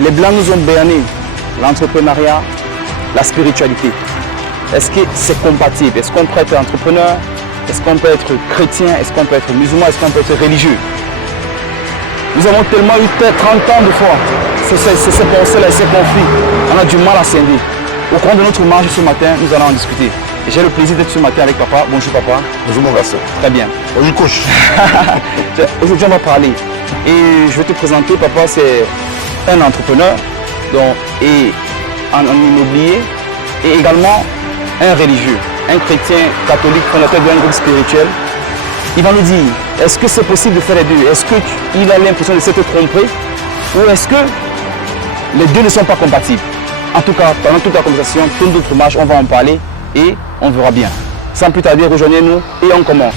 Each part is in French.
Les Blancs nous ont berné l'entrepreneuriat, la spiritualité. Est-ce que c'est compatible? Est-ce qu'on peut être entrepreneur? Est-ce qu'on peut être chrétien? Est-ce qu'on peut être musulman? Est-ce qu'on peut être religieux? Nous avons tellement eu 30 ans de foi. C'est ces pensées-là, ces conflits. On a du mal à scinder. Au cours de notre marche ce matin, nous allons en discuter. J'ai le plaisir d'être ce matin avec papa. Bonjour papa. Bonjour mon garçon. Très bien. Bonjour coach. Aujourd'hui on va parler. Et je vais te présenter, papa, c'est un entrepreneur et en immobilier et également un religieux, un chrétien catholique fondateur d'un groupe spirituel. Il va nous dire, est-ce que c'est possible de faire les deux? Est-ce qu'il a l'impression de s'être trompé? Ou est-ce que les deux ne sont pas compatibles? En tout cas, pendant toute la conversation, toute notre marche, on va en parler et on verra bien. Sans plus tarder, rejoignez-nous et on commence.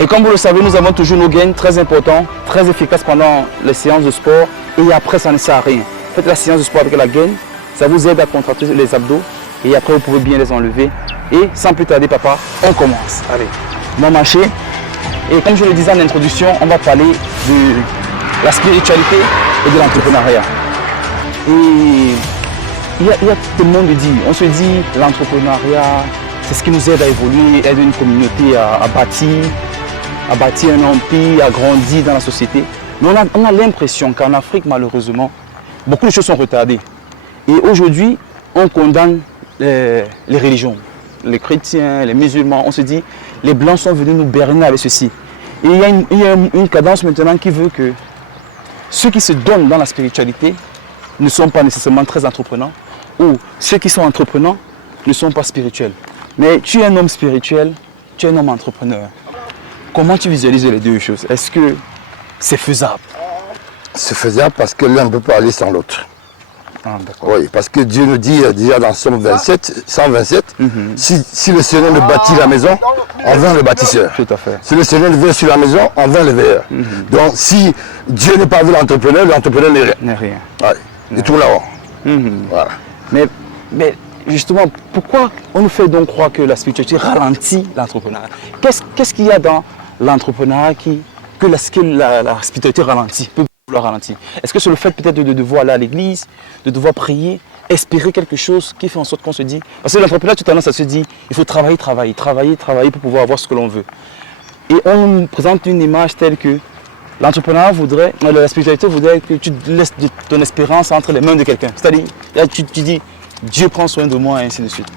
Et comme vous le savez, nous avons toujours nos gains très importants, très efficaces pendant les séances de sport et après ça ne sert à rien. Faites la séance de sport avec la gaine, ça vous aide à contracter les abdos et après vous pouvez bien les enlever. Et sans plus tarder papa, on commence. Allez, on va marcher. Et comme je le disais en introduction, on va parler de la spiritualité et de l'entrepreneuriat. Et il y a tellement de dire, on se dit l'entrepreneuriat, c'est ce qui nous aide à évoluer, aide une communauté à bâtir un empire, à grandir dans la société. Mais on a l'impression qu'en Afrique, malheureusement, beaucoup de choses sont retardées. Et aujourd'hui, on condamne les religions, les chrétiens, les musulmans. On se dit, les Blancs sont venus nous berner avec ceci. Et il y a une cadence maintenant qui veut que ceux qui se donnent dans la spiritualité ne sont pas nécessairement très entreprenants, ou ceux qui sont entreprenants ne sont pas spirituels. Mais tu es un homme spirituel, tu es un homme entrepreneur. Comment tu visualises les deux choses? Est-ce que c'est faisable? C'est faisable parce que l'un ne peut pas aller sans l'autre. Ah, oui, parce que Dieu nous dit déjà dans Somme 127, si le Seigneur ne bâtit la maison, en vain le bâtisseur. Tout à fait. Si le Seigneur ne veille sur la maison, en vain le veilleur. Donc si Dieu n'est pas avec l'entrepreneur n'est rien. N'est rien. Ouais. Il tourne là-haut. Voilà. Mais justement, pourquoi on nous fait donc croire que la spiritualité ralentit l'entrepreneuriat? Qu'est-ce qu'il y a dans l'entrepreneuriat que la spiritualité ralentit, peut vouloir ralentir? Est-ce que c'est le fait peut-être de devoir aller à l'église, de devoir prier, espérer quelque chose qui fait en sorte qu'on se dit... Parce que l'entrepreneur, tout à l'heure, ça se dit, il faut travailler pour pouvoir avoir ce que l'on veut. Et on nous présente une image telle que l'entrepreneuriat voudrait, la spiritualité voudrait que tu laisses ton espérance entre les mains de quelqu'un. C'est-à-dire, tu dis, Dieu prend soin de moi et ainsi de suite.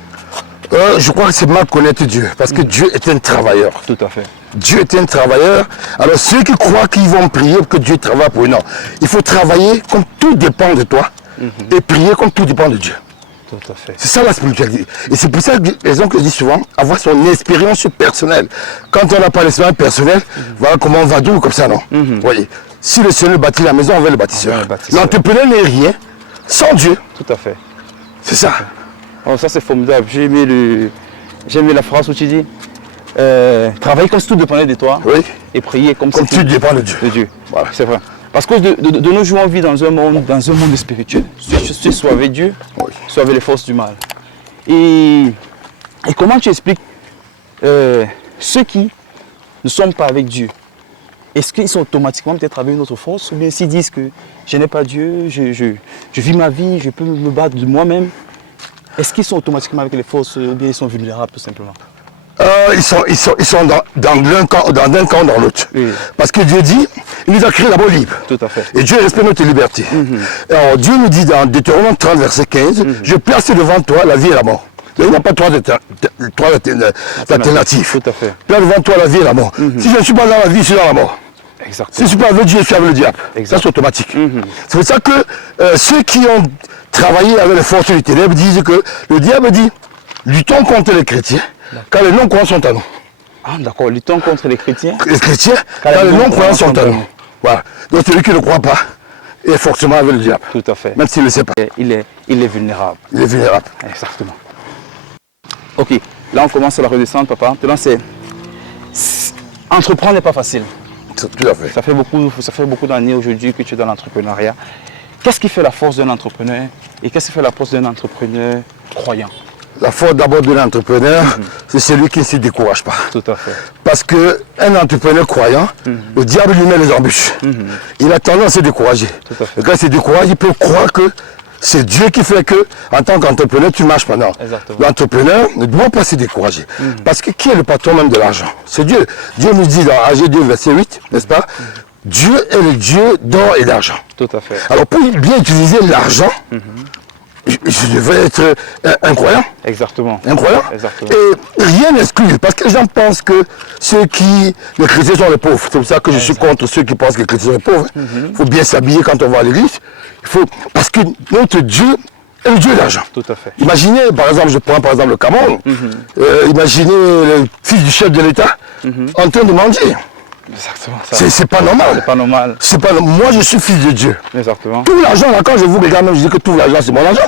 Je crois que c'est mal connaître Dieu, parce que Dieu est un travailleur. Tout à fait. Dieu est un travailleur. Alors ceux qui croient qu'ils vont prier que Dieu travaille pour eux, non. Il faut travailler comme tout dépend de toi et prier comme tout dépend de Dieu. Tout à fait. C'est ça la spiritualité. Et c'est pour ça que je dis souvent, avoir son expérience personnelle. Quand on n'a pas l'expérience personnelle, voilà comment on va d'où comme ça, non. Voyez, si le Seigneur bâtit la maison, on veut le bâtisseur. L'entrepreneur n'est rien sans Dieu. Tout à fait. C'est ça. Oh, ça c'est formidable. J'ai aimé la phrase où tu dis travailler comme si tout dépendait de toi et prier comme si tout dépend de Dieu. Voilà, c'est vrai. Parce que de nos jours, on vit dans un monde spirituel. Soit avec Dieu, soit avec les forces du mal. Et comment tu expliques ceux qui ne sont pas avec Dieu? Est-ce qu'ils sont automatiquement peut-être avec une autre force? Ou bien s'ils disent que je n'ai pas Dieu, je vis ma vie, je peux me battre de moi-même? Est-ce qu'ils sont automatiquement avec les forces ou bien ils sont vulnérables tout simplement? Ils sont dans l'un camp dans l'autre. Oui. Parce que Dieu dit, il nous a créé d'abord libres. Tout à fait. Et Dieu respecte notre liberté. Alors Dieu nous dit dans Deutéronome 30, verset 15, je place devant toi la vie et la mort. Il n'y a pas trois alternatives. Tout à fait. Place devant toi la vie et la mort. Si je ne suis pas dans la vie, je suis dans la mort. Exactement. Si je ne suis pas avec Dieu, je suis avec le diable. Ça c'est automatique. C'est pour ça que ceux qui ont travaillé avec les forces du ténèbres disent que le diable dit, luttons contre les chrétiens, car les non-croyants sont à nous. Ah d'accord, luttons contre les chrétiens. Les chrétiens, car les non-croyants sont à nous. Voilà. Donc celui qui ne croit pas est forcément avec le diable. Tout à fait. Même s'il ne le sait pas. Il est vulnérable. Il est vulnérable. Exactement. Ok, là on commence à la redescendre, papa. Maintenant, entreprendre n'est pas facile. Tout à fait. Ça fait beaucoup d'années aujourd'hui que tu es dans l'entrepreneuriat. Qu'est-ce qui fait la force d'un entrepreneur et qu'est-ce qui fait la force d'un entrepreneur croyant? La force d'abord de l'entrepreneur, c'est celui qui ne se décourage pas. Tout à fait. Parce qu'un entrepreneur croyant, le diable lui met les embûches. Il a tendance à se décourager. Tout à fait. Et quand il se décourage, il peut croire que c'est Dieu qui fait que, en tant qu'entrepreneur, tu marches pas. Non. Exactement. L'entrepreneur ne doit pas se décourager. Parce que qui est le patron même de l'argent? C'est Dieu. Dieu nous dit dans AG 2, verset 8, n'est-ce pas? Dieu est le Dieu d'or et d'argent. Tout à fait. Alors pour bien utiliser l'argent, je devrais être un croyant. Exactement. Un croyant. Exactement. Et rien n'exclut, parce que les gens pensent que les chrétiens sont les pauvres. C'est pour ça que je suis contre ceux qui pensent que les chrétiens sont les pauvres. Il faut bien s'habiller quand on va à l'église. Parce que notre Dieu est le Dieu de l'argent. Tout à fait. Imaginez, par exemple, je prends par exemple le Cameroun. Imaginez le fils du chef de l'État en train de mendier. Exactement. C'est pas normal. C'est pas normal. Moi, je suis fils de Dieu. Exactement. Tout l'argent, là, quand je vous regarde, je dis que tout l'argent, c'est mon argent.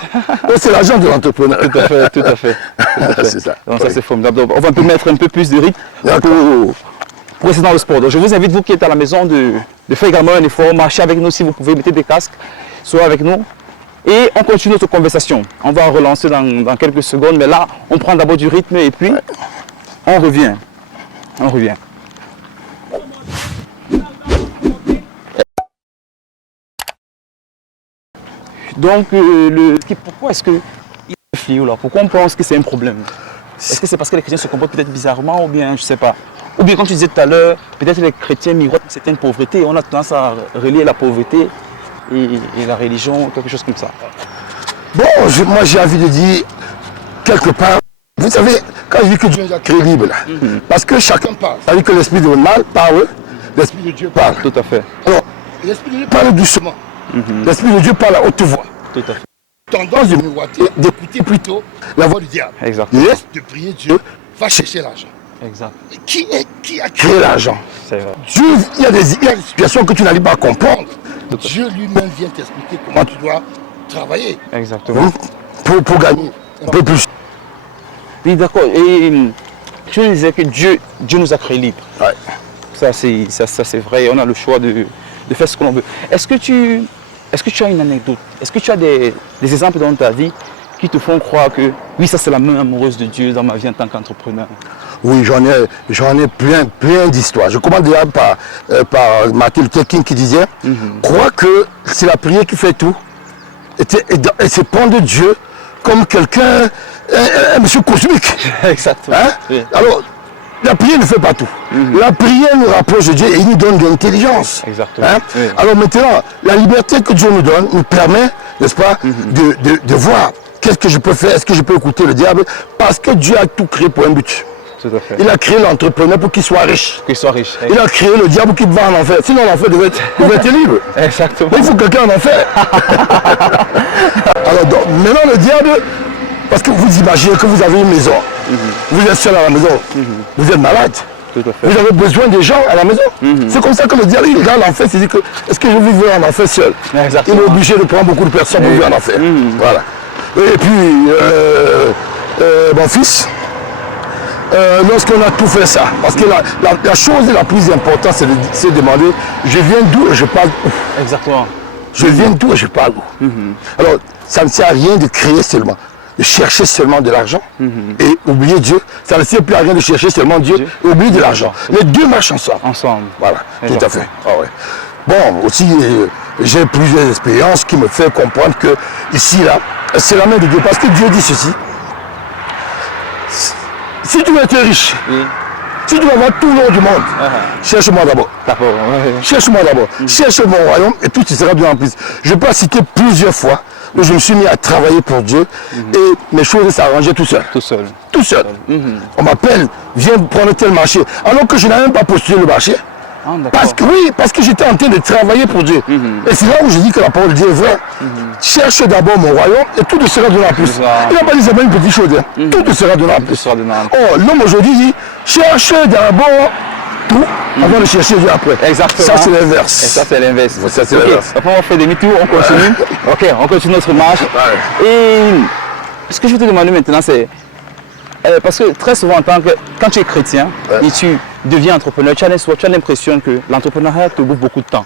C'est l'argent de l'entrepreneur. Tout à fait, tout à fait. C'est ça. Donc ça c'est formidable. Donc, on va mettre un peu plus de rythme pour rester dans le sport. Donc je vous invite, vous qui êtes à la maison, de faire également un effort, marcher avec nous si vous pouvez, mettez des casques, soyez avec nous. Et on continue notre conversation. On va relancer dans quelques secondes, mais là, on prend d'abord du rythme et puis on revient. On revient. Donc, pourquoi est-ce que il y a un fléau là? Pourquoi on pense que c'est un problème? Est-ce que c'est parce que les chrétiens se comportent peut-être bizarrement ou bien, je ne sais pas. Ou bien, comme tu disais tout à l'heure, peut-être les chrétiens miroitent une certaine pauvreté. On a tendance à relier la pauvreté et la religion, quelque chose comme ça. Bon, moi j'ai envie de dire, quelque part, vous savez, quand je dis que Dieu nous a créé libre, là, parce que chacun parle. Ça veut dire que l'esprit de mal parle, l'esprit de Dieu parle. Tout à fait. Alors, l'esprit de Dieu parle doucement. L'esprit de Dieu parle à haute voix. Tout à fait. Tendance de miroiter, d'écouter plutôt la voix du diable. Exactement. Laisse de prier Dieu, va chercher l'argent. Exact. Qui a créé l'argent? C'est vrai. Dieu, il y a des situations que tu n'arrives pas à comprendre. Dieu lui-même vient t'expliquer comment tu dois travailler. Exactement. Pour gagner un peu plus. Oui, d'accord. Et tu disais que Dieu nous a créés libres. Ouais. Ça, c'est vrai. On a le choix de faire ce que l'on veut. Est-ce que tu as une anecdote? Est-ce que tu as des exemples dans ta vie qui te font croire que oui, ça c'est la main amoureuse de Dieu dans ma vie en tant qu'entrepreneur? Oui, j'en ai plein d'histoires. Je commence déjà par Martin Luther King qui disait crois que c'est la prière qui fait tout. Et c'est prendre Dieu comme quelqu'un, un monsieur cosmique. Exactement. Hein? Oui. Alors, la prière ne fait pas tout. La prière nous rapproche de Dieu et il nous donne de l'intelligence. Exactement. Hein? Oui. Alors maintenant, la liberté que Dieu nous donne nous permet, n'est-ce pas, de voir qu'est-ce que je peux faire, est-ce que je peux écouter le diable, parce que Dieu a tout créé pour un but. Tout à fait. Il a créé l'entrepreneur pour qu'il soit riche. Qu'il soit riche. Il a créé le diable pour qu'il va en enfer. Sinon l'enfer devait être libre. Exactement. Mais il faut quelqu'un en enfer. Alors donc, maintenant le diable, parce que vous imaginez que vous avez une maison, vous êtes seul à la maison, vous êtes malade. Tout à fait. Vous avez besoin des gens à la maison. C'est comme ça que le diable, il regarde l'enfer, il se dit que est-ce que je vivrai en enfer seul? Exactement. Il est obligé de prendre beaucoup de personnes pour vivre en enfer. Voilà. Et puis, mon fils, lorsqu'on a tout fait ça, parce que la chose la plus importante, c'est de demander, je viens d'où et je parle où? Exactement. Je viens d'où et je parle où? Alors, ça ne sert à rien de créer seulement, de chercher seulement de l'argent et oublier Dieu. Ça ne sert plus à rien de chercher seulement Dieu et oublier de l'argent. Les deux marchent ensemble. Voilà, tout à fait. Ah ouais. Bon, aussi, j'ai plusieurs expériences qui me font comprendre que ici, là, c'est la main de Dieu. Parce que Dieu dit ceci. Si tu veux être riche, si tu veux avoir tout l'or du monde, cherche-moi d'abord. Cherche-moi d'abord. Cherche mon royaume et tout sera bien en plus. Je peux citer plusieurs fois où je me suis mis à travailler pour Dieu et mes choses s'arrangeaient tout seul. Tout seul. Tout seul. On m'appelle, viens prendre tel marché. Alors que je n'avais même pas postulé le marché. Parce que j'étais en train de travailler pour Dieu. Et c'est là où je dis que la parole de Dieu est vraie. Cherche d'abord mon royaume et tout te sera donné en plus. Il n'a pas dit c'est pas une petite chose. Tout te sera donné en plus. Oh, l'homme aujourd'hui dit cherche d'abord tout avant de chercher Dieu après. Exactement. Ça, c'est l'inverse. Et ça, c'est l'inverse. Ça, c'est Ok, l'inverse. après, on fait demi-tour, on continue. Ok, on continue notre marche. Ouais. Et ce que je vais te demander maintenant, c'est... parce que très souvent, quand tu es chrétien et tu deviens entrepreneur, tu as l'impression que l'entrepreneuriat te bouffe beaucoup de temps.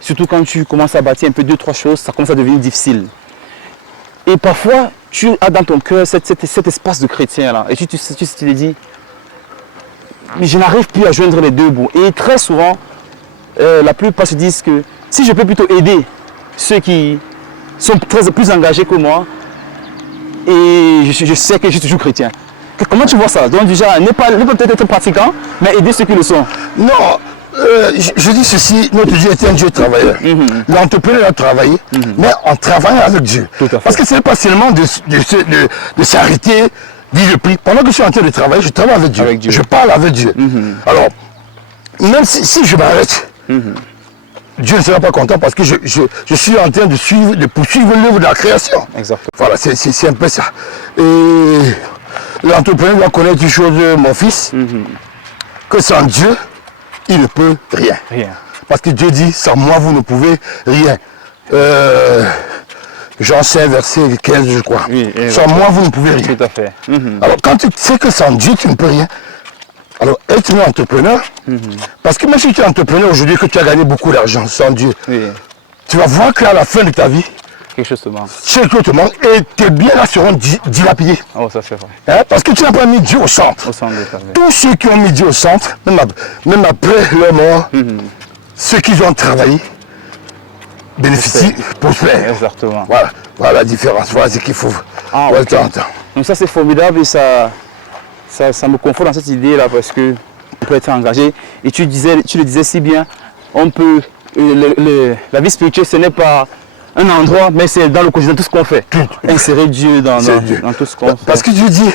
Surtout quand tu commences à bâtir un peu 2-3 choses, ça commence à devenir difficile. Et parfois, tu as dans ton cœur cet espace de chrétien là. Et tu te dis, mais je n'arrive plus à joindre les deux bouts. Et très souvent, la plupart se disent que si je peux plutôt aider ceux qui sont plus engagés que moi, et je sais que je suis toujours chrétien. Comment tu vois ça? Donc déjà, ne pas peut-être être pratiquant, mais aider ceux qui le sont. Non, je dis ceci, notre Dieu est un Dieu travailleur. L'entrepreneur a travaillé, mais en travaillant avec Dieu. Parce que ce n'est pas seulement de s'arrêter, dire le prix. Pendant que je suis en train de travailler, je travaille avec Dieu. Je parle avec Dieu. Alors, même si je m'arrête, Dieu ne sera pas content parce que je suis en train de poursuivre l'œuvre de la création. Exactement. Voilà, c'est un peu ça. Et l'entrepreneur doit connaître une chose, mon fils, que sans Dieu, il ne peut rien. Parce que Dieu dit, sans moi, vous ne pouvez rien. Jean 5, verset 15, je crois. Oui, sans moi, vous ne pouvez rien. Tout à fait. Alors, quand tu sais que sans Dieu, tu ne peux rien, alors être un entrepreneur, parce que même si tu es entrepreneur aujourd'hui, que tu as gagné beaucoup d'argent sans Dieu, tu vas voir qu'à la fin de ta vie, quelque chose te manque. quelque chose te manque et tes biens là seront dilapidés. Oh, ça c'est vrai. Hein? Parce que tu n'as pas mis Dieu au centre. Au centre de ta vie. Tous ceux qui ont mis Dieu au centre, même après leur mort, ceux qui ont travaillé, bénéficient, prospèrent. Exactement. Voilà la différence, voilà ce qu'il faut. Okay. Donc ça c'est formidable et ça me conforte dans cette idée là parce que on peut être engagé. Et tu le disais si bien, on peut, la vie spirituelle ce n'est pas un endroit, mais c'est dans le quotidien, tout ce qu'on fait. Insérer Dieu dans tout ce qu'on fait. Parce que Dieu dit,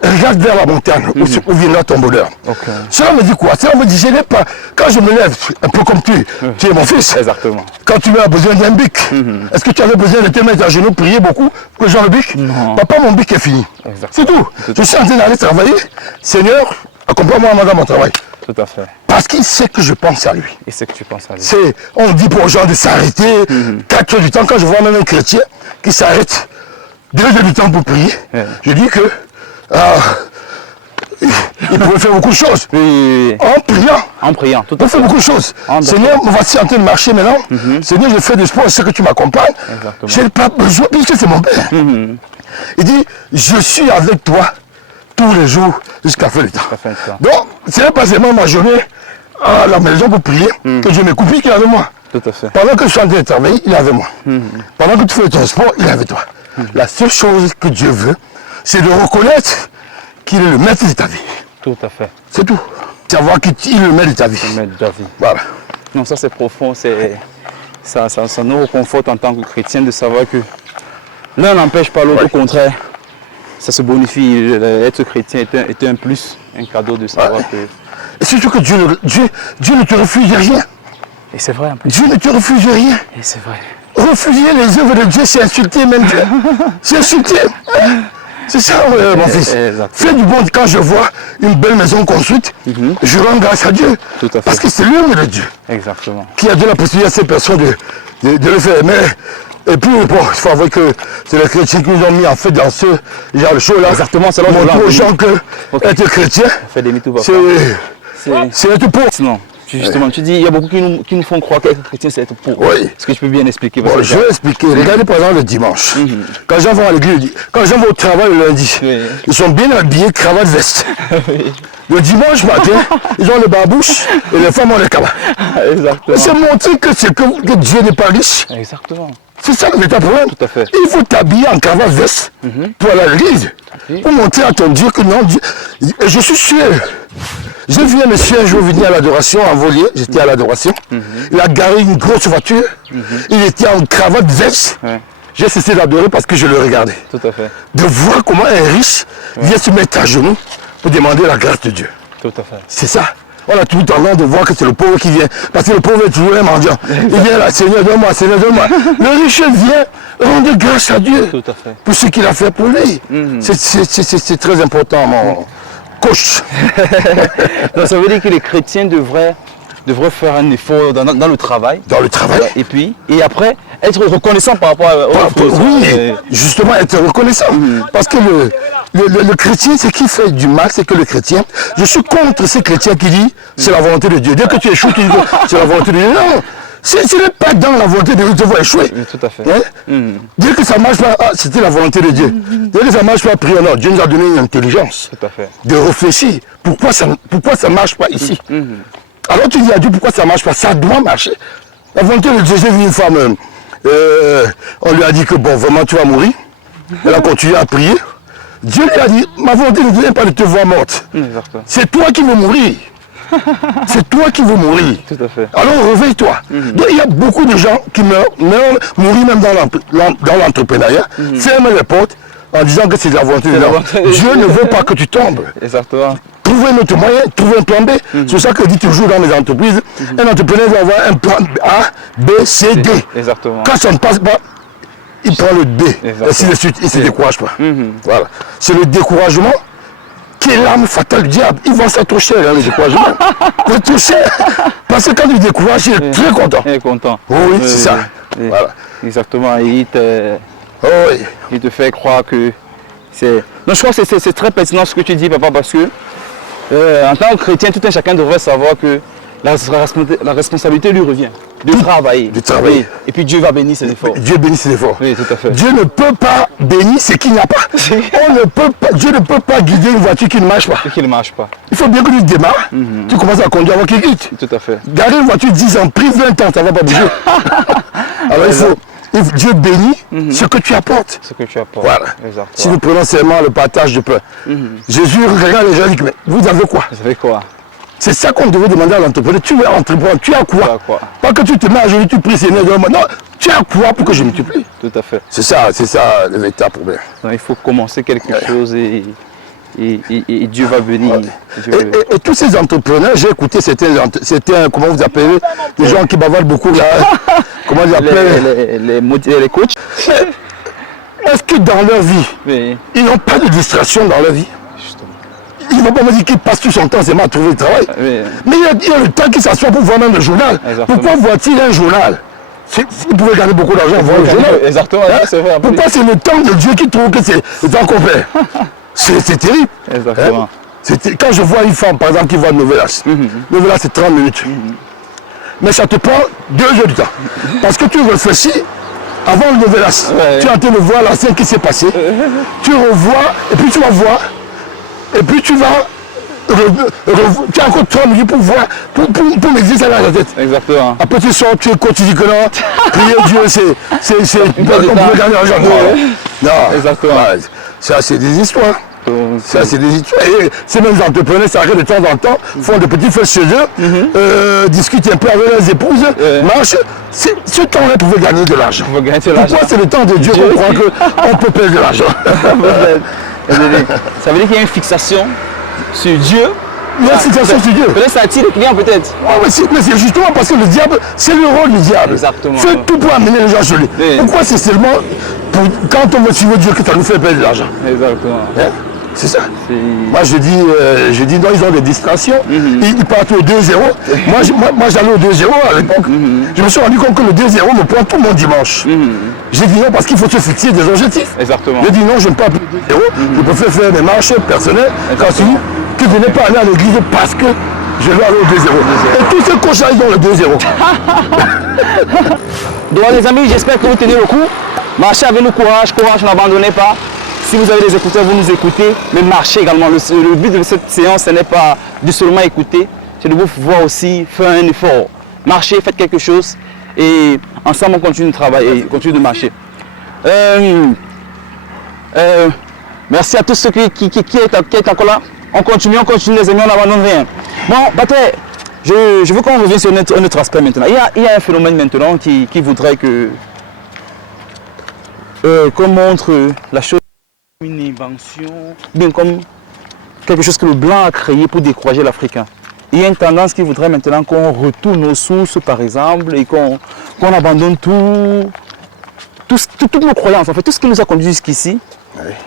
regarde vers la montagne où viendra ton bonheur. Cela me dit quoi? Cela me dit, je n'ai pas, quand je me lève, un peu comme tu es mon fils. Exactement. Quand tu as besoin d'un bic, est-ce que tu avais besoin de te mettre à genoux, prier beaucoup pour que j'ai le bic? Non. Papa, mon bic est fini. C'est tout. Je suis en train d'aller travailler. Seigneur, accompagne-moi dans mon travail. Tout à fait. Parce qu'il sait que je pense à lui. Et c'est que tu penses à lui. On dit pour les gens de s'arrêter 4 heures du temps. Quand je vois même un chrétien qui s'arrête 2 heures du temps pour prier, je dis que il pouvait faire beaucoup de choses. En priant. En priant, tout à fait. On fait beaucoup de choses. Seigneur, me voici en train de marcher maintenant. Seigneur, je fais du sport, je sais que tu m'accompagnes. Je n'ai pas besoin, puisque c'est mon Père. Il dit, je suis avec toi tous les jours jusqu'à la fin du temps. Donc, ce n'est pas seulement ma journée à la maison pour prier que je m'écoute, qu'il est avec moi. Tout à fait. Pendant que je suis en train de travailler, il est avec moi. Pendant que tu fais ton sport, il est avec toi. La seule chose que Dieu veut, c'est de reconnaître qu'il est le maître de ta vie. Tout à fait. C'est tout. Savoir qu'il est le maître de ta vie. Le maître de ta vie. Voilà. Non, ça c'est profond. Ça nous reconforte en tant que chrétiens de savoir que l'un n'empêche pas l'autre. Au contraire, ça se bonifie. Être chrétien est un plus, un cadeau de savoir que... Et surtout que Dieu ne te refuse rien. Et c'est vrai. Dieu ne te refuse rien. Et c'est vrai. Refuser les œuvres de Dieu, c'est insulter même Dieu. C'est insulter. C'est ça, mon fils. Fais du bon. Quand je vois une belle maison construite, je rends grâce à Dieu. Tout à fait. Parce que c'est l'œuvre de Dieu. Exactement. Qui a donné la possibilité à ces personnes de le faire. Mais, et puis, bon, il faut avouer que c'est les chrétiens qui nous ont mis en fait dans ce genre de choses-là. Exactement, c'est là où montrer aux gens que être chrétien, c'est être pauvre. Non. Justement, tu dis, il y a beaucoup qui nous font croire qu'être chrétien, c'est être pauvre. Oui. Est-ce que tu peux bien expliquer? Bon, je vais expliquer. Regardez par exemple le dimanche. Quand les gens vont à l'église, quand les gens vont au travail le lundi, ils sont bien habillés, cravate, veste. Le dimanche matin, ils ont les barbouches et les femmes ont les cabas. Exactement. C'est montrer que Dieu n'est pas riche. Exactement. C'est ça le véritable problème. Tout à fait. Il faut t'habiller en cravate, veste pour aller à l'église. Pour montrer à ton Dieu que non, Dieu... Et je suis sûr. J'ai vu un monsieur un jour venir à l'adoration en volier, j'étais à l'adoration. Il a garé une grosse voiture, il était en cravate veste. J'ai cessé d'adorer parce que je le regardais. Tout à fait. De voir comment un riche vient se mettre à genoux pour demander la grâce de Dieu. Tout à fait. C'est ça. On a tout tendance de voir que c'est le pauvre qui vient. Parce que le pauvre est toujours un mendiant. Il vient là, Seigneur, donne-moi, Seigneur, donne-moi. Le riche vient rendre grâce à Dieu. Tout à fait. Pour ce qu'il a fait pour lui. C'est très important, coach. Donc ça veut dire que les chrétiens devraient faire un effort dans le travail. Dans le travail. Et après, être reconnaissant par rapport oui, justement, être reconnaissant. Parce que le chrétien, ce qui fait du mal, c'est que le chrétien, je suis contre ces chrétiens qui disent c'est la volonté de Dieu. Dès que tu échoues, tu dis que c'est la volonté de Dieu. Non, ce n'est pas dans la volonté de Dieu que tu vas échouer. Oui, tout à fait. Dès que ça ne marche pas, c'était la volonté de Dieu. Dès que ça ne marche pas, prions. Non, Dieu nous a donné une intelligence Tout à fait. de réfléchir. Pourquoi ça ne marche pas ici? Alors tu dis à Dieu pourquoi ça ne marche pas, ça doit marcher. La volonté de Dieu, j'ai vu une femme, on lui a dit que bon, vraiment tu vas mourir. Elle a continué à prier. Dieu lui a dit, ma volonté ne vient pas de te voir morte. C'est toi qui veux mourir. C'est toi qui veux mourir. Tout à fait. Alors réveille-toi. Donc il y a beaucoup de gens qui meurent mourir même dans l'entrepreneuriat, ferment les portes en disant que c'est de la volonté de Dieu. Dieu ne veut pas que tu tombes. Exactement. Trouver un autre moyen, trouver un plan B. C'est ça que je dis toujours dans mes entreprises. Un entrepreneur doit avoir un plan A, B, C, D. Exactement. Quand ça ne passe pas, il prend le D. Exactement. Ainsi de suite, il ne se décourage pas. Voilà. C'est le découragement qui est l'arme fatale du diable. Il vend ça trop cher, hein, le découragement. Il va trop cher. Parce que quand il décourage, il est très content. Il est content. Oui, c'est ça. Voilà. Exactement. Et il te fait croire que c'est... Non, je crois que c'est très pertinent ce que tu dis, papa, parce que en tant que chrétien, tout un chacun devrait savoir que la responsabilité lui revient de travailler. De travailler. Oui. Et puis Dieu va bénir ses efforts. Dieu bénit ses efforts. Oui, tout à fait. Dieu ne peut pas bénir ce qu'il n'a pas. Dieu ne peut pas guider une voiture qui ne marche pas. Qui ne marche pas. Il faut bien que tu démarres, tu commences à conduire avant qu'il quitte. Tout à fait. Garder une voiture 10 ans, pris 20 ans, ça ne va pas bouger. Alors Dieu bénit ce que tu apportes. Ce que tu apportes. Voilà. Exactement. Si nous prenons seulement le partage de pain. Jésus regarde les gens et dit, mais vous avez quoi? Vous savez quoi? C'est ça qu'on devait demander à l'entrepreneur. Tu veux entreprendre, tu as quoi? Pas que tu te mets à genoux, tu pries Seigneur. Non, tu as quoi pour que je multiplie? Tout à fait. C'est ça le véritable problème. Non, il faut commencer quelque chose et Dieu va venir. Et tous ces entrepreneurs, j'ai écouté certains, comment vous appelez, des gens qui bavardent beaucoup là. Comment ils appellent les coachs. Est-ce que dans leur vie, ils n'ont pas de distraction dans leur vie? Ils ne vont pas me dire qu'ils passent tout son temps à trouver le travail. Mais il y a le temps qu'ils s'assoient pour voir même le journal. Pourquoi voit-il un journal? S'ils pouvaient gagner beaucoup d'argent, voir le journal. Exactement, c'est vrai. Pourquoi c'est le temps de Dieu qui trouve que c'est le temps complet? C'est terrible. Exactement. Quand je vois une femme, par exemple, qui voit Novelas, Novelas c'est 30 minutes. Mais ça te prend 2 heures de temps. Parce que tu réfléchis avant le Novelas. Tu es en train de voir la scène qui s'est passée. Tu revois, et puis tu vas voir. Et puis tu vas. Tu as encore 30 minutes pour voir, pour méditer ça dans la tête. Exactement. Après tu sors, tu es quotidien que non. Prier Dieu, c'est. On peut gagner l'argent. Non. Exactement. Ça, c'est des histoires. Ça, c'est des histoires. Et ces mêmes entrepreneurs s'arrêtent de temps en temps, font des petits feux chez eux, discutent un peu avec leurs épouses, marchent. Ce temps-là pouvait gagner de l'argent. Pourquoi c'est le temps de Dieu qu'on croit qu'on peut perdre de l'argent? Ça veut dire qu'il y a une fixation sur Dieu. Il y a une fixation sur Dieu. Peut-être ça attire les clients, peut-être. Mais c'est justement parce que le diable, c'est le rôle du diable. Exactement. Fait tout pour amener les gens sur lui. Pourquoi c'est seulement quand on veut suivre Dieu que ça nous fait perdre de l'argent? Exactement. C'est ça. Moi je dis non, ils ont des distractions. Ils partent au 2-0. Moi j'allais au 2-0 à l'époque. Je me suis rendu compte que le 2-0 me prend tout mon dimanche. J'ai dit non parce qu'il faut se fixer des objectifs. Exactement. J'ai dit non, je ne peux pas plus 2-0. Je préfère faire des marches personnelles quand que je n'ai pas aller à l'église parce que je vais aller au 2-0. Et tous ces coachs ils ont le 2-0. Donc les amis, j'espère que vous tenez le coup. Marchez avec nous, courage, n'abandonnez pas. Si vous avez des écouteurs, vous nous écoutez, mais marchez également. Le but de cette séance, ce n'est pas de seulement écouter, c'est de vous voir aussi faire un effort. Marchez, faites quelque chose et ensemble on continue de travailler, continue de marcher. Merci à tous ceux qui est encore là. On continue les amis, on n'abandonne rien. Bon, Bataille, je veux qu'on revienne sur un autre aspect maintenant. Il y a un phénomène maintenant qui voudrait qu'on montre la chose comme une invention, bien comme quelque chose que le blanc a créé pour décourager l'Africain. Il y a une tendance qui voudrait maintenant qu'on retourne aux sources, par exemple, et qu'on abandonne toutes nos croyances, en fait, tout ce qui nous a conduit jusqu'ici,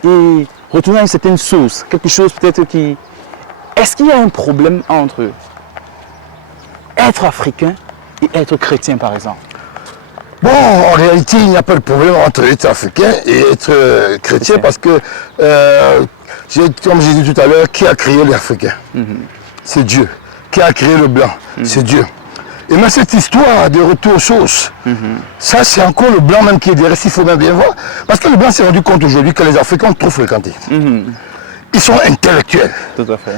et retourner à une certaine source, quelque chose peut-être qui Est-ce qu'il y a un problème entre être africain et être chrétien, par exemple? Bon, en réalité, il n'y a pas de problème entre être africain et être chrétien parce que, comme j'ai dit tout à l'heure, qui a créé les Africains? C'est Dieu. Qui a créé le blanc? C'est Dieu. Et même cette histoire de retour aux sources, ça c'est encore le blanc même qui est derrière, s'il faut bien voir. Parce que le blanc s'est rendu compte aujourd'hui que les Africains ont trop fréquenté. Ils sont intellectuels. Tout à fait.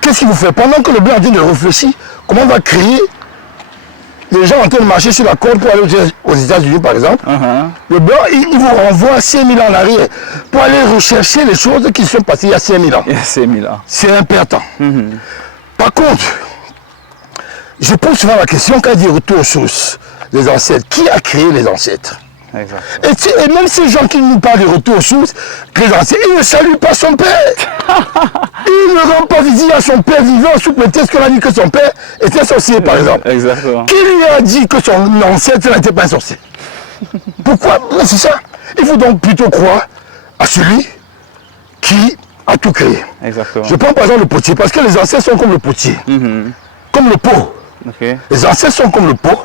Qu'est-ce qu'il vous fait? Pendant que le blanc est en train de réfléchir, comment on va créer les gens en train de marcher sur la côte pour aller aux États-Unis par exemple, le blanc il vous renvoie 5000 ans en arrière pour aller rechercher les choses qui sont passées il y a 5000 ans. Il y a 5000 ans. C'est important. Par contre, je pose souvent la question quand il dit retour aux sources, les ancêtres. Qui a créé les ancêtres? Et même ces gens qui nous parlent de retour aux sources, les ancêtres, ils ne saluent pas son père. Ils ne rendent pas visite à son père vivant sous prétexte qu'on a dit que son père était sorcier, par exemple. Exactement. Qui lui a dit que son ancêtre n'était pas un sorcier? Pourquoi? C'est ça. Il faut donc plutôt croire à celui qui a tout créé. Exactement. Je prends par exemple le potier, parce que les ancêtres sont comme le potier, comme le pot. Les ancêtres sont comme le pot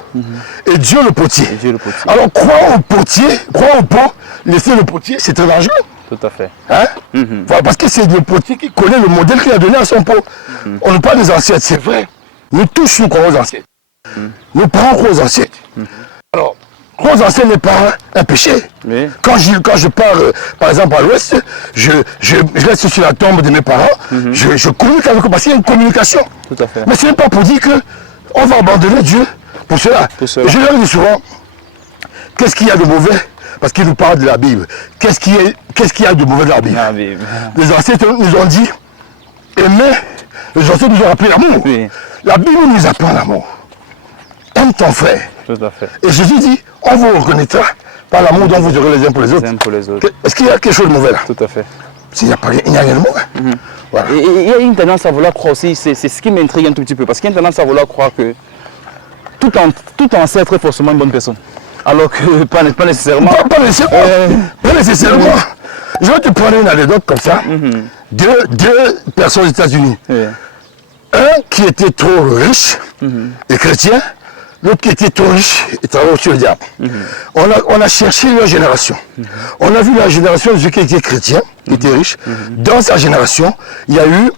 et Dieu le potier. Alors croire au potier, croire au pot, laisser le potier, c'est très dangereux. Tout à fait. Hein? Voilà, parce que c'est le potier qui connaît le modèle qu'il a donné à son pot. On ne parle des ancêtres, c'est vrai. Nous tous nous croyons aux ancêtres. Nos parents croient aux ancêtres. Alors, croire aux ancêtres n'est pas un péché. Quand je pars, par exemple, à l'ouest, je reste sur la tombe de mes parents, je communique avec eux parce qu'il y a une communication. Tout à fait. Mais ce n'est pas pour dire que on va abandonner Dieu pour cela. Et je leur dis souvent, qu'est-ce qu'il y a de mauvais? Parce qu'ils nous parlent de la Bible. Qu'est-ce qu'il y a de mauvais dans la Bible? Les ancêtres nous ont dit, aimer, les ancêtres nous ont appris l'amour. La Bible nous apprend l'amour. Aime ton frère. Tout à fait. Et Jésus dit, on vous reconnaîtra par l'amour dont vous aurez les uns pour les autres. Est-ce qu'il y a quelque chose de mauvais là? Tout à fait. Il n'y a rien de mauvais. Voilà. Et il y a une tendance à vouloir croire aussi, c'est ce qui m'intrigue un tout petit peu, parce qu'il y a une tendance à vouloir croire que tout ancêtre est forcément une bonne personne. Alors que pas nécessairement. Pas nécessairement. Pas nécessairement. Je vais te prendre une anecdote comme ça. Deux personnes aux États-Unis. Un qui était trop riche et chrétien, l'autre qui était trop riche et travaillait sur le diable. On a cherché leur génération. On a vu la génération de ceux qui étaient chrétiens, qui étaient riches. Dans sa génération, il y a eu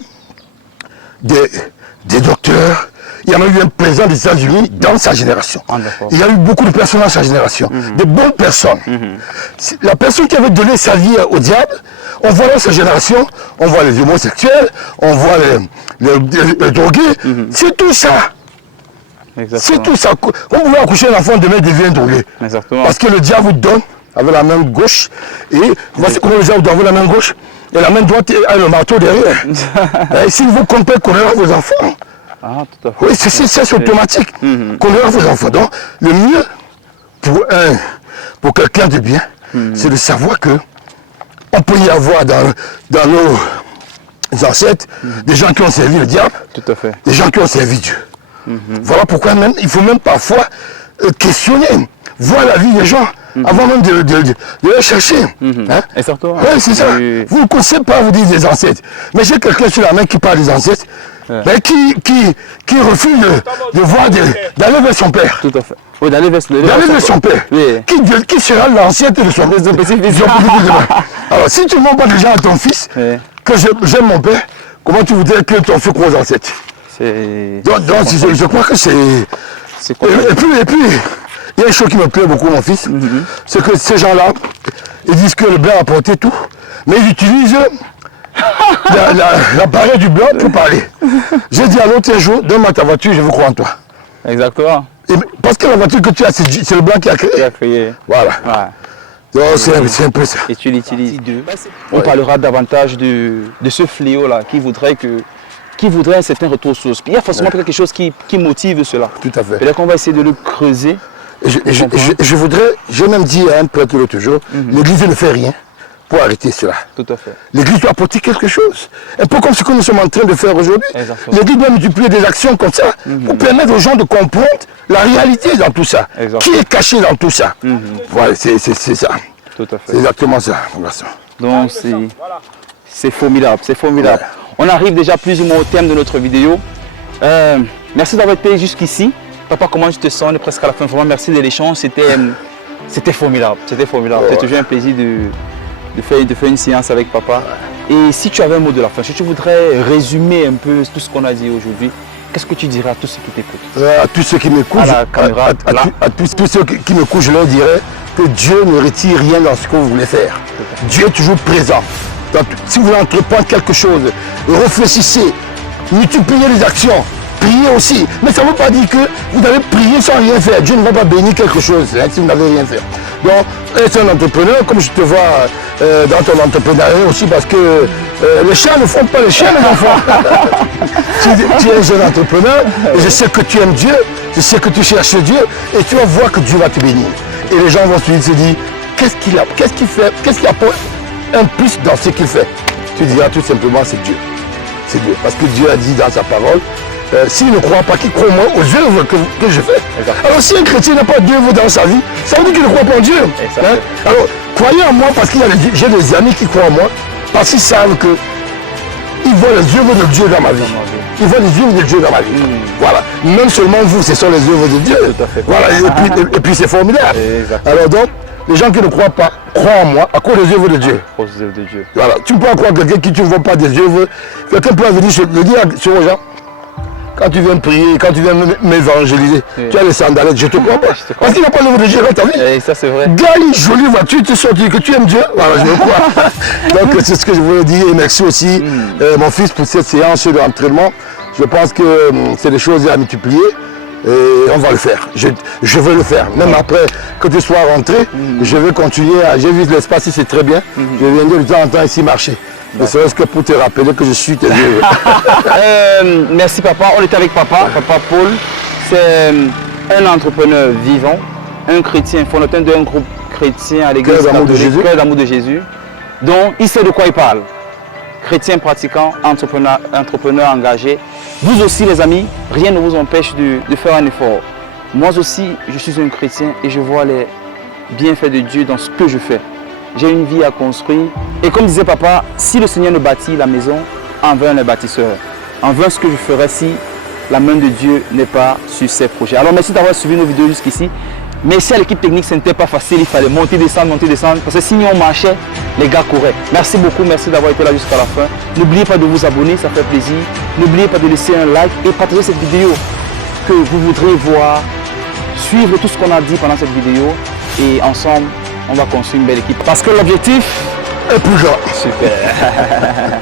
des docteurs, il y a même eu un président des États-Unis dans sa génération. Il y a eu beaucoup de personnes dans sa génération, de bonnes personnes. La personne qui avait donné sa vie au diable, on voit dans sa génération, on voit les homosexuels, on voit les drogués, c'est tout ça. C'est tout ça. On pouvait accoucher un enfant, demain devient drogué. Parce que le diable vous donne avec la main gauche, et voici comment le diable vous donne avec la main gauche, et la main droite a le marteau derrière. Et s'il vous compte, connaîtra vos enfants. Ah, tout à fait. Oui, c'est automatique. Connaîtra vos enfants. Donc, le mieux pour quelqu'un de bien, c'est de savoir que on peut y avoir dans nos ancêtres des gens qui ont servi le diable, des gens qui ont servi Dieu. Voilà pourquoi même, il faut même parfois questionner, voir la vie des gens, avant même de les chercher. Hein? Oui, c'est ça. Vous ne connaissez pas, vous dites des ancêtres. Mais j'ai quelqu'un sur la main qui parle des ancêtres, mais qui refuse de voir, d'aller vers son père. Tout à fait. Oui, d'aller vers son père. Oui. Qui sera l'ancêtre de son père. Alors, si tu ne montres pas déjà à ton fils que j'aime mon père, comment tu voudrais que ton fils croit aux ancêtres? Donc je crois que c'est... Et puis, il y a une chose qui me plaît beaucoup, mon fils, c'est que ces gens-là, ils disent que le blanc a porté tout, mais ils utilisent l'appareil du blanc pour parler. J'ai dit à l'autre un jour, donne-moi ta voiture, je veux croire en toi. Exactement. Parce que la voiture que tu as, c'est le blanc qui a créé. Voilà. Donc c'est un peu ça. Et tu l'utilises. On parlera davantage de ce fléau-là qui voudrait un certain retour aux sources. Il y a forcément quelque chose qui motive cela. Tout à fait. Peut-être qu'on va essayer de le creuser. J'ai même dit à un prêtre l'autre jour, l'Église ne fait rien pour arrêter cela. Tout à fait. L'Église doit apporter quelque chose. Un peu comme ce que nous sommes en train de faire aujourd'hui. L'Église doit multiplier des actions comme ça pour permettre aux gens de comprendre la réalité dans tout ça. Qui est caché dans tout ça. Voilà, c'est ça. Tout à fait. C'est exactement ça, mon garçon. Donc c'est formidable, c'est formidable. On arrive déjà plus ou moins au terme de notre vidéo. Merci d'avoir été jusqu'ici. Papa, comment tu te sens? On est presque à la fin. Vraiment, merci de l'échange. C'était formidable. C'était formidable. C'est toujours un plaisir de faire une séance avec papa. Et si tu avais un mot de la fin, si tu voudrais résumer un peu tout ce qu'on a dit aujourd'hui, qu'est-ce que tu dirais à tous ceux qui t'écoutent? À tous ceux qui m'écoutent, à tous ceux qui m'écoutent, je leur dirais que Dieu ne retire rien dans ce que vous voulez faire. Dieu est toujours présent. Si vous voulez entreprendre quelque chose, réfléchissez, multipliez les actions, priez aussi. Mais ça ne veut pas dire que vous allez prier sans rien faire. Dieu ne va pas bénir quelque chose si vous n'avez rien fait. Donc, être un entrepreneur, comme je te vois dans ton entrepreneuriat aussi, parce que les chats ne font pas les chiens, les enfants. Tu es un jeune entrepreneur, et je sais que tu aimes Dieu, je sais que tu cherches Dieu, et tu vas voir que Dieu va te bénir. Et les gens vont se dire, qu'est-ce qu'il fait, qu'est-ce qu'il apporte un plus dans ce qu'il fait. Tu diras tout simplement, c'est Dieu. C'est Dieu. Parce que Dieu a dit dans sa parole, s'il ne croit pas, qu'il croit moi aux œuvres que je fais. Exactement. Alors si un chrétien n'a pas d'œuvre dans sa vie, ça veut dire qu'il ne croit pas en Dieu. Hein? Alors croyez en moi parce que j'ai des amis qui croient en moi, parce qu'ils savent que ils voient les œuvres de Dieu dans ma vie. Ils voient les œuvres de Dieu dans ma vie. Voilà. Même seulement vous, ce sont les œuvres de Dieu. Voilà. Et puis c'est formidable. Exactement. Alors donc, les gens qui ne croient pas, croient en moi à cause des œuvres de Dieu. À cause des œuvres de Dieu. Voilà. Tu ne peux pas croire quelqu'un qui tu ne vois pas des œuvres. Quelqu'un peut venir le dire sur les gens. Quand tu viens prier, quand tu viens m'évangéliser, tu as les sandalettes, je ne te crois pas. Parce qu'il n'a pas l'œuvre de Dieu dans ta vie. Et ça c'est vrai. Gagne, jolie voiture, tu sors, que tu aimes Dieu. Voilà, je le crois. Donc c'est ce que je voulais dire. Et merci aussi, mon fils, pour cette séance d'entraînement. Je pense que c'est des choses à multiplier. Et on va le faire. Je veux le faire. Même après que tu sois rentré, je vais continuer. J'ai vu l'espace ici, c'est très bien. Je viendrai de temps en temps ici marcher. Ne serait-ce que pour te rappeler que je suis tes yeux. Merci papa. On était avec papa Paul. C'est un entrepreneur vivant, un chrétien, fondateur d'un groupe chrétien à l'église catholique, Cœur d'amour de Jésus. Donc il sait de quoi il parle. Chrétien pratiquant, entrepreneur engagé. Vous aussi les amis, rien ne vous empêche de faire un effort. Moi aussi, je suis un chrétien et je vois les bienfaits de Dieu dans ce que je fais. J'ai une vie à construire. Et comme disait papa, si le Seigneur ne bâtit la maison, en vain les bâtisseurs. En vain ce que je ferais si la main de Dieu n'est pas sur ces projets. Alors merci d'avoir suivi nos vidéos jusqu'ici. Merci à l'équipe technique, ce n'était pas facile, il fallait monter, descendre, parce que sinon on marchait, les gars couraient. Merci beaucoup, merci d'avoir été là jusqu'à la fin. N'oubliez pas de vous abonner, ça fait plaisir. N'oubliez pas de laisser un like et partager cette vidéo que vous voudrez voir. Suivre tout ce qu'on a dit pendant cette vidéo et ensemble, on va construire une belle équipe. Parce que l'objectif est plus grand. Super.